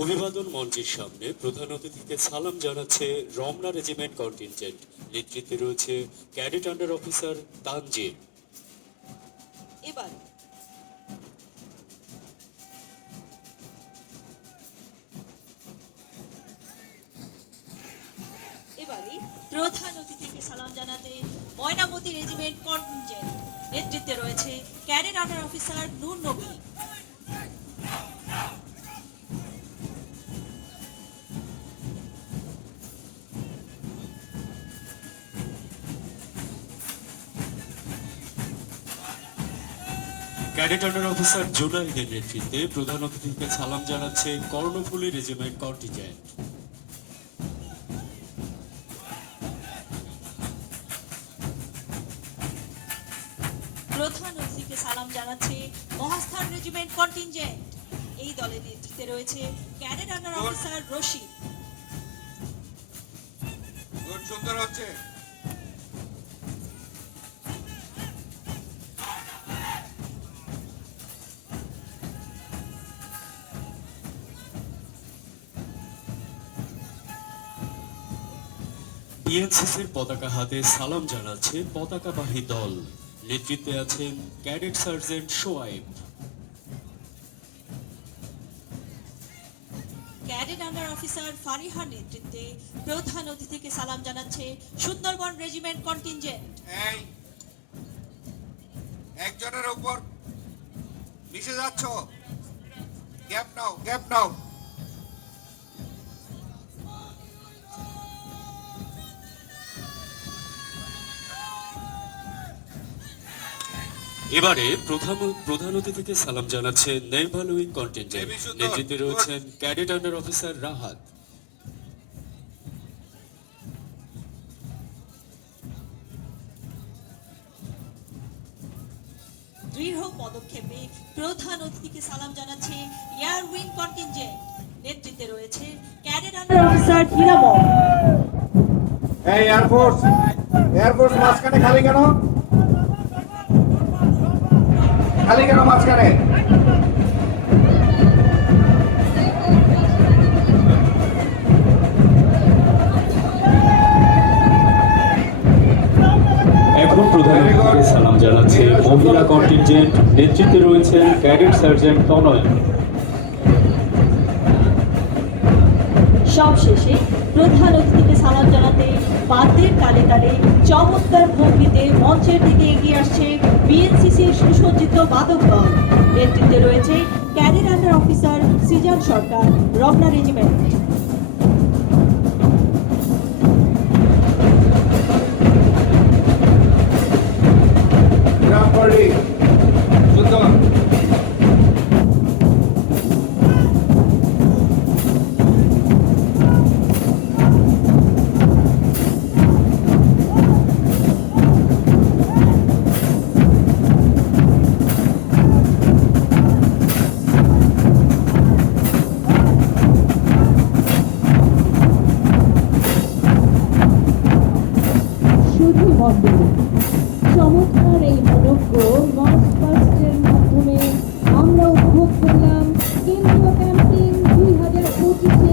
অভিবাদন মঞ্চের সামনে প্রধান অতিথিকে সালাম জানাচ্ছে রমনা রেজিমেন্ট কন্টিনজেন্ট। নেতৃত্বে রয়েছে ক্যাডেট আন্ডার অফিসার তানজিম। এবার এবারে প্রধান অতিথিকে সালাম জানাতে ময়নামতি রেজিমেন্ট কন্টিনজেন্ট, নেতৃত্বে রয়েছে ক্যাডেট আন্ডার অফিসার নূর নবী। ক্যাডেট আন্ডার অফিসার জুনাইদের নেতৃত্বে প্রধান অতিথিকে সালাম জানাচ্ছে কর্ণফুলী রেজিমেন্ট কন্টিনজেন্ট। প্রধান অতিথিকে সালাম জানাচ্ছে মহাস্থান রেজিমেন্ট কন্টিনজেন্ট। এই দলের নেতৃত্বে রয়েছে ক্যাডেট আন্ডার অফিসার রশিদ। সুন্দর হচ্ছে। বিএনসিসির পতাকা হাতে সালাম জানাচ্ছে পতাকাবাহী দল। নেতৃত্বে আছেন cadet sergeant Shoaib. Cadet under officer ফারিহার নেতৃত্বে প্রধান অতিথিকে সালাম জানাচ্ছে সুন্দরবন রেজিমেন্ট কন্টিনজেন্ট। এই একজনের উপর মিশে যাচ্ছ, গ্যাপ নাও, গ্যাপ নাও। এবারে প্রধান অতিথিকে সালাম জানাচ্ছে নেভাল উইং কন্টিনজেন্ট। নেতৃত্বে রয়েছেন ক্যাডেট আন্ডার অফিসার রাহাত। দৃঢ় পদক্ষেপে প্রধান অতিথিকে সালাম জানাচ্ছে এয়ার উইং কন্টিনজেন্ট। নেতৃত্বে রয়েছে ক্যাডেট আন্ডার অফিসার হিরামন। এই এয়ারফোর্স মাঝখানে খালি কেন? খালি কেন মাঝখানে? এখন প্রধান অতিথিকে সালাম জানাচ্ছে মহিলা কন্টিনজেন্ট। নেতৃত্বে রয়েছেন ক্যাডেট সার্জেন্ট তনয়। সবশেষে প্রধান অতিথিকে সালাম জানাতে বাদ্যের তালে তালে চমৎকার ভঙ্গিতে মঞ্চের দিকে এগিয়ে আসছে বিএনসিসির সুসজ্জিত বাদক দল। নেতৃত্বে রয়েছে ক্যাডেট আন্ডার অফিসার সিজান সরকার, রমনা রেজিমেন্ট। সুন্দর। শুধু মন্দির চমৎকার এই মনোজ্ঞ মার্চ পাস্টের মাধ্যমে আমরা উপভোগ করলাম কেন্দ্রীয় ক্যাম্পিং 2025